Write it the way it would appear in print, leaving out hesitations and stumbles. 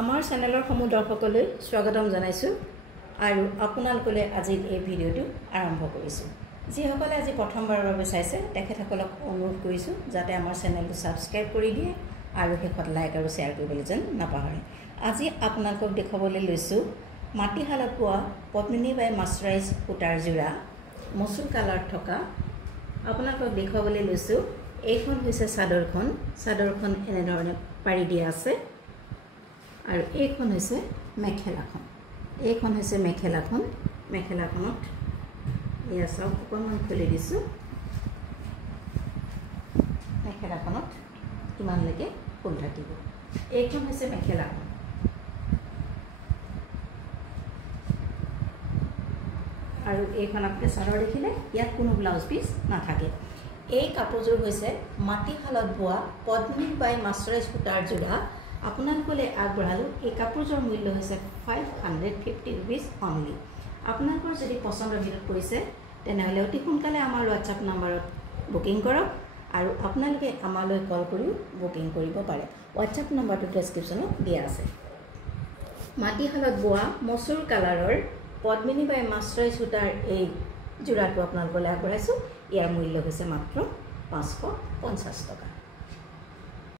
আমাৰ চেনেলৰ সমূহ দৰ্শকলৈ স্বাগতম জনাইছো আৰু আপোনালোকলৈ আজি এই ভিডিঅটো আৰম্ভ কৰিছো। যিসকলে আজি প্ৰথমবাৰৰ বাবে চাইছে তেখেতসকলক অনুৰোধ কৰিছো যাতে আমাৰ চেনেলটো সাবস্ক্ৰাইব কৰি দিয়ে আৰু হেকত লাইক আৰু শেয়াৰ কৰিবলৈ যেন নাপাহৰে। আজি আপোনালোকক দেখাবলৈ লৈছো মাটিশালত পোৱা পদ্মিনী বাই মাছৰাইজ সূতাৰ জোৰা মসুৰ কালাৰ থকা। আপোনালোকক দেখাবলৈ লৈছো এইখন হৈছে চাদৰখন এনে ধৰণে পাৰি দিয়া আছে আৰু এইখন হৈছে মেখেলাখন। এইখন হৈছে মেখেলাখনত ইয়া সব অকণমান খুলি দিছো। মেখেলাখনত কিমান লাগে ফুল থাকিব। এইখন হৈছে মেখেলাখন আৰু এইখন আপুনি চাদৰ দেখিলে ইয়াত কোনো ব্লাউজ পিস নাথাকে। এই কাপোৰযোৰ হৈছে মাটিশালত বোৱা পদ্মিনী বাই মাছৰাইজ সূতাৰ জোৰা। আপোনালোকলৈ আগবঢ়ালোঁ এই কাপোৰযোৰ মূল্য হৈছে 550 rupees অনলি। আপোনালোকৰ যদি পচন্দৰ ভিতৰত পৰিছে তেনেহ'লে অতি সোনকালে আমাৰ হোৱাটছআপ নম্বৰত বুকিং কৰক আৰু আপোনালোকে আমালৈ কল কৰিও বুকিং কৰিব পাৰে। হোৱাটছআপ নম্বৰটো ডেছক্ৰিপশ্যনত দিয়া আছে। মাটিশালত বোৱা মসুৰ কালাৰৰ পদ্মিনী বাই মাছৰাইজ সূতাৰ এই জোৰাটো আপোনালোকলৈ আগবঢ়াইছোঁ। ইয়াৰ মূল্য হৈছে মাত্ৰ 550 টকা।